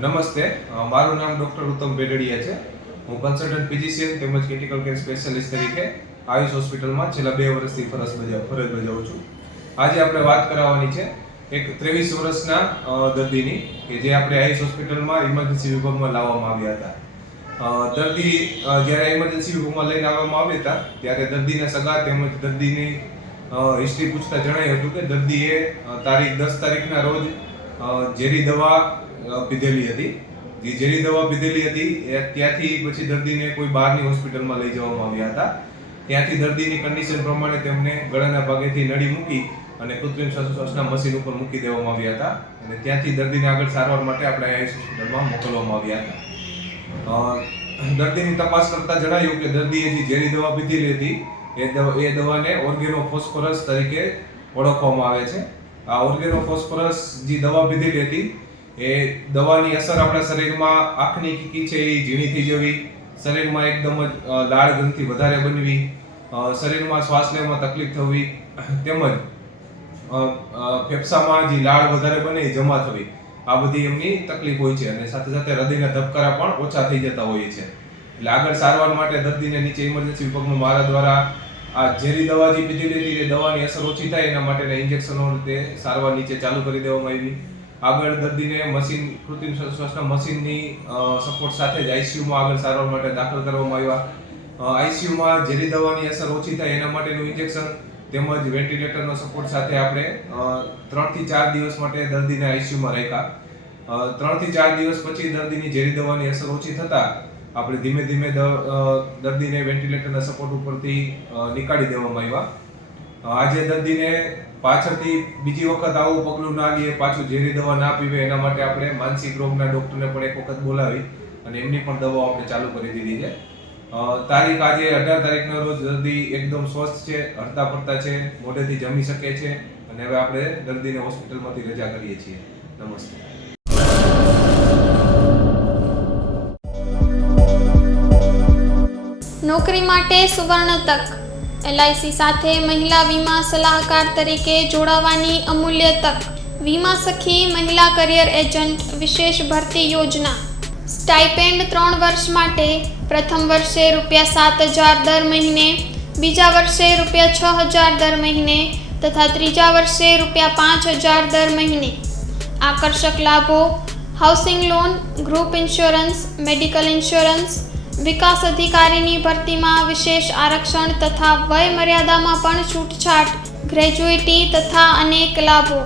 નમસ્તે, મારું નામ ડૉક્ટર ઉત્તમ બેડડિયા છે. હું કન્સલ્ટન્ટ ફિઝિશિયન તેમજ ક્રિટિકલ કેર સ્પેશિયાલિસ્ટ તરીકે આયુષ હોસ્પિટલમાં છેલ્લા 2 વર્ષથી ફરજ બજાવું છું. આજે આપણે વાત કરાવવાની છે એક 23 વર્ષના દર્દીની કે જે આપણે આયુષ હોસ્પિટલમાં ઇમરજન્સી વિભાગમાં લાવવામાં આવ્યા હતા. દર્દી જ્યારે ઇમરજન્સી વિભાગમાં લઈને આવવામાં આવ્યા હતા ત્યારે દર્દીના સગા તેમજ દર્દીની હિસ્ટ્રી પૂછતા જણાયું હતું કે દર્દીએ તારીખ 10 તારીખના રોજ ઝેરી દવા પીધેલી હતી. જે ઝેરી દવા પીધેલી હતી ત્યાંથી પછી દર્દીને કોઈ બહારની હોસ્પિટલમાં લઈ જવામાં આવ્યા હતા. ત્યાંથી દર્દીની કન્ડિશન પ્રમાણે તેમને ગળાના ભાગેથી નળી મૂકી અને કૃત્રિમ શ્વાસોચ્છ્વાસના મશીન ઉપર મૂકી દેવામાં આવ્યા હતા અને ત્યાંથી દર્દીને આગળ સારવાર માટે આપણે આયુષ હોસ્પિટલમાં મોકલવામાં આવ્યા હતા. દર્દીની તપાસ કરતા જણાયું કે દર્દીએ જે ઝેરી દવા પીધેલી હતી એ દવાને ઓર્ગેનોફોસ્ફરસ તરીકે ઓળખવામાં આવે છે. આ ઓર્ગેનોફોસ્ફરસ જે દવા પીધેલી હતી એ દવાની અસર આપણા શરીરમાં આંખની કીકી છે એ ઝીણી થઈ જવી, શરીરમાં એકદમ જ લાળ ગ્રંથિ વધારે બનવી, શરીરમાં શ્વાસ લેવામાં તકલીફ થવી તેમજ ફેફસામાં જે લાળ વધારે બને એ જમા થવી, આ બધી એમની તકલીફ હોય છે અને સાથે સાથે હૃદયના ધબકારા પણ ઓછા થઈ જતા હોય છે. એટલે આગળ સારવાર માટે દર્દીને નીચે ઇમરજન્સી વિભાગમાં મારા દ્વારા આ ઝેરી દવા જે પીધેલી હતી એ દવાની અસર ઓછી થાય એના માટેના ઇન્જેક્શનો તે સારવાર નીચે ચાલુ કરી દેવામાં આવી. આગળ દર્દીને મશીન કૃત્રિમ શ્વાસોચ્છ્વાસના મશીનની સપોર્ટ સાથે જ આઈસીયુમાં આગળ સારવાર માટે દાખલ કરવામાં આવ્યા. આઈસીયુમાં ઝેરી દવાની અસર ઓછી થાય એના માટેનું ઇન્જેક્શન તેમજ વેન્ટિલેટરનો સપોર્ટ સાથે આપણે 3 થી 4 દિવસ માટે દર્દીને આઈસીયુમાં રાખ્યા. 3 થી 4 દિવસ પછી દર્દીની ઝેરી દવાની અસર ઓછી થતા આપણે ધીમે ધીમે દર્દીને વેન્ટિલેટરના સપોર્ટ ઉપરથી નીકાળી દેવામાં આવ્યા. આજે દર્દીને પાછળથી બીજી વખત આવું પગલું ના લે, પાછું ઝેરી દવા ના પીવે એના માટે આપણે માનસિક રોગના ડોક્ટરને પણ એક વખત બોલાવી અને એમની પણ દવાઓ આપણે ચાલુ કરી દીધી છે. તારીખ આજે 18 તારીખના રોજ દર્દી એકદમ સ્વસ્થ છે, હરતા ફરતા છે, મોઢેથી જમી શકે છે અને હવે આપણે દર્દીને હોસ્પિટલમાંથી રજા કરીએ છીએ. નમસ્તે. નોકરી માટે સુવર્ણ તક. LIC સાથે મહિલા વીમા સલાહકાર તરીકે જોડાવાની અમૂલ્ય તક. વીમા સખી મહિલા કરિયર એજન્ટ વિશેષ ભરતી યોજના. સ્ટાઇપેન્ડ 3 વર્ષ માટે પ્રથમ વર્ષે ₹7,000 દર મહિને, બીજા વર્ષે ₹6,000 દર મહિને તથા ત્રીજા વર્ષે ₹5,000 દર મહિને. આકર્ષક લાભો: housing loan, group insurance, medical insurance. વિકાસ અધિકારીની ભરતીમાં વિશેષ આરક્ષણ તથા વય મર્યાદામાં પણ છૂટછાટ, ગ્રેજ્યુઇટી તથા અનેક લાભો.